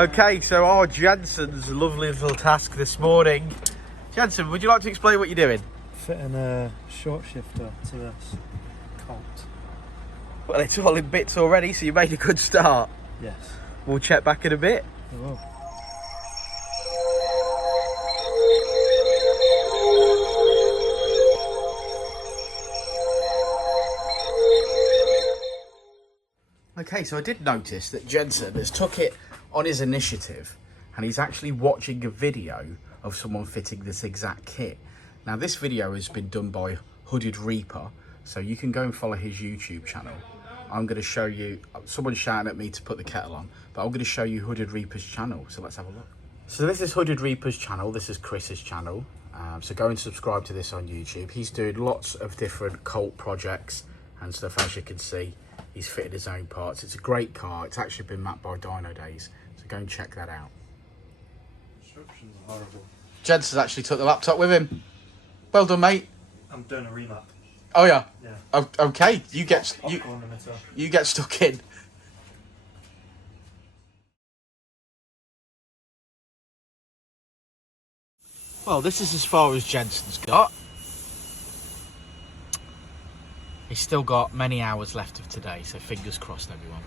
Okay, so our Jensen's lovely little task this morning. Jensen, would you like to explain what you're doing? Fitting a short shifter to this Colt. Well, it's all in bits already, so you made a good start. Yes. We'll check back in a bit. I will. Okay, so I did notice that Jensen has took it on his initiative and he's actually watching a video of someone fitting this exact kit. Now, this video has been done by Hooded Reaper, so you can go and follow his YouTube channel. I'm going to show you, someone's shouting at me to put the kettle on, but I'm going to show you Hooded Reaper's channel, so let's have a look. So this is Hooded Reaper's channel, this is Chris's channel, so go and subscribe to this on YouTube. He's doing lots of different Colt projects and stuff, as you can see. He's fitted his own parts. It's a great car. It's actually been mapped by Dynodaze, so go and check that out. Instructions are horrible. Jensen's actually took the laptop with him. Well done, mate. I'm doing a remap. Oh yeah. Yeah. Oh, okay. You get stuck in. Well, this is as far as Jensen's got. He's still got many hours left of today, so fingers crossed, everyone.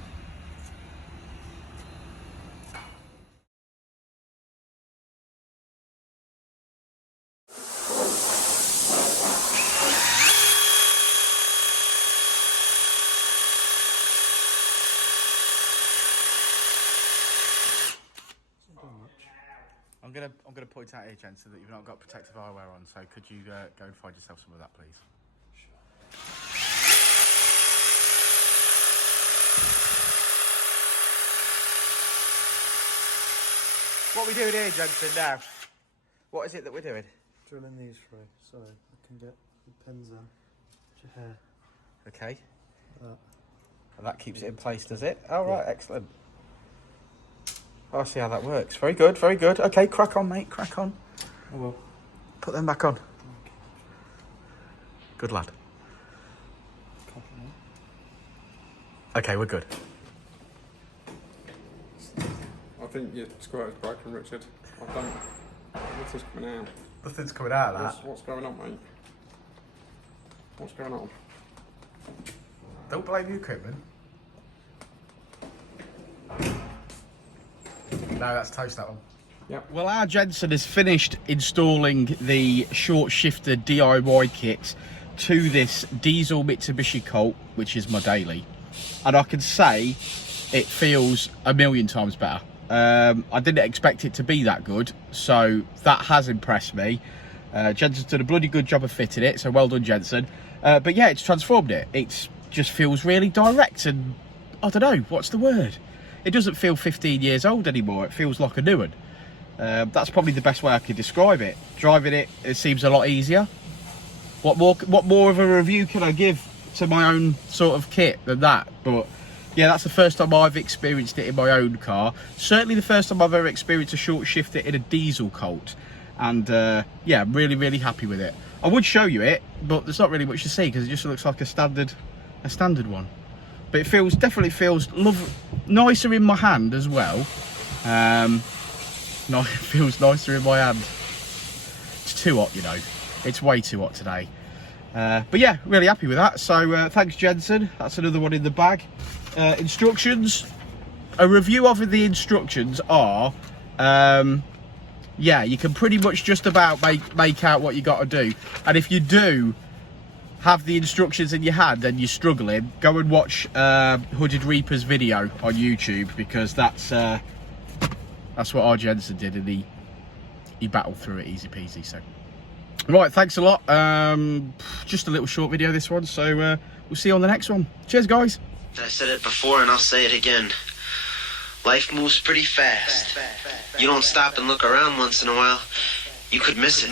I'm gonna point out here, Jensen, that you've not got protective eyewear on, so could you go and find yourself some of that, please? What are we doing here, Jensen, now? What is it that we're doing? Drilling these through so I can get the pins in. Your hair. Okay. That. And that keeps it in place, does it? Oh, right, excellent. I'll see how that works. Very good, very good. Okay, crack on, mate, crack on. I will. Put them back on. Okay. Good lad. Okay, we're good. I think your squirter's broken, Richard. I don't. Nothing's coming out. Nothing's coming out of that. What's going on, mate? What's going on? Don't blame the equipment. No, that's toast, that one. Yep. Well, our Jensen has finished installing the Shortshifter DIY kit to this diesel Mitsubishi Colt, which is my daily. And I can say it feels a million times better. I didn't expect it to be that good, so that has impressed me. Jensen's done a bloody good job of fitting it, so well done, Jensen. But yeah, it's transformed it. It just feels really direct and, I don't know, what's the word? It doesn't feel 15 years old anymore. It feels like a new one. That's probably the best way I could describe it. Driving it, it seems a lot easier. What more of a review can I give to my own sort of kit than that? But yeah, that's the first time I've experienced it in my own car. Certainly the first time I've ever experienced a short shifter in a diesel Colt. And yeah, I'm really, really happy with it. I would show you it, but there's not really much to see because it just looks like a standard one. But it definitely feels nicer in my hand as well. No, it feels nicer in my hand. It's too hot, you know. It's way too hot today. But yeah, really happy with that. So thanks, Jensen. That's another one in the bag. Instructions. A review of the instructions are, yeah, you can pretty much just about make out what you got to do. And if you do have the instructions in your hand and you're struggling, go and watch Hooded Reaper's video on YouTube, because that's what our Jensen did, and he battled through it easy peasy. So right, thanks a lot. Just a little short video, this one, so we'll see you on the next one. Cheers, guys. I said it before and I'll say it again. Life moves pretty fast. You don't stop and look around once in a while, you could miss it.